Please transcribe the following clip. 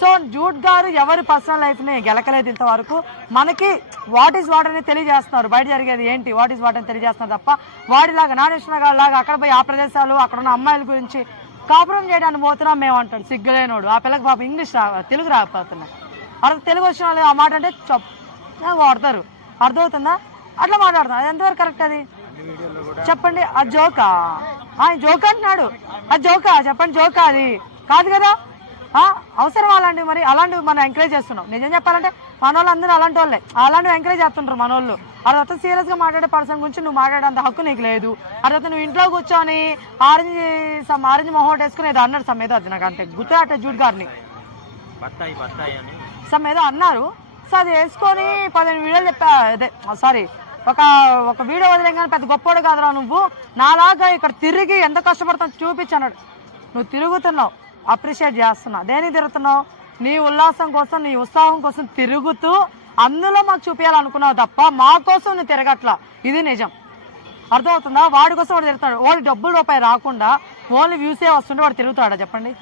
So jute గారు ఎవరి personal లైఫ్ని గెలకలేదు ఇంతవరకు. మనకి వాట్ ఈస్ వాట్ అని తెలియజేస్తున్నారు. బయట జరిగేది ఏంటి? వాట్ ఈస్ వాట్ అని తెలియజేస్తున్నారు తప్ప వాడిలాగా నాగేశ్వర గారు లాగా అక్కడ పోయి ఆ ప్రదేశాలు అక్కడ ఉన్న అమ్మాయిల గురించి కాపురం చేయడానికి పోతున్నాం మేము అంటాడు సిగ్గులేనోడు. ఆ పిల్లకి పాప ఇంగ్లీష్ రా తెలుగు రాకపోతున్నాయి అర్థం తెలుగు వచ్చిన వాళ్ళు ఆ మాట అంటే చెప్ వాడతారు. అర్థమవుతుందా? అట్లా మాట్లాడుతున్నా అది ఎంతవరకు కరెక్ట్ అది? చెప్పండి. ఆ జోకా? ఆయన జోక్ అంటున్నాడు. ఆ జోకా? చెప్పండి జోకా అది. కాదు కదా? అవసరం అలాంటివి మరి అలాంటివి మనం ఎంకరేజ్ చేస్తున్నాం. నిజం చెప్పాలంటే మన వాళ్ళు అందరూ అలాంటి వాళ్ళే. అలాంటివి ఎంకరేజ్ చేస్తుంటారు మన వాళ్ళు అదొక సీరియస్గా మాట్లాడే పర్సన్ గురించి నువ్వు మాట్లాడేంత హక్కు నీకు లేదు. అదొక నువ్వు ఇంట్లో కూర్చొని ఆరెంజ్ సమ్ ఆరెంజ్ మొహోట్ వేసుకుని ఏదో అన్నాడు సమ్ ఏదో అది నాకు అంతే. గుర్తు అట్ట జూట్ గారిని. సమ్ ఏదో అన్నారు. సో అది వేసుకొని పదిహేను వీడియోలు చెప్పా అదే సారీ ఒక ఒక వీడియో వదిలేగానే పెద్ద గొప్పోడు కాదురా నువ్వు. నాలాగా ఇక్కడ తిరిగి ఎంత కష్టపడతావు చూపించన్నాడు. నువ్వు తిరుగుతున్నావు. అప్రిషియేట్ చేస్తున్నా. దేనికి తిరుగుతున్నావు? నీ ఉల్లాసం కోసం నీ ఉత్సాహం కోసం తిరుగుతూ అందులో మాకు చూపించాలనుకున్నావు తప్ప మా కోసం నువ్వు తిరగట్లా. ఇది నిజం. అర్థమవుతుందా? వాడి కోసం వాడు తిరుగుతాడు. వాడి డబ్బులు రూపాయి రాకుండా ఓన్లీ వ్యూసే వస్తుంటే వాడు తిరుగుతాడా? చెప్పండి.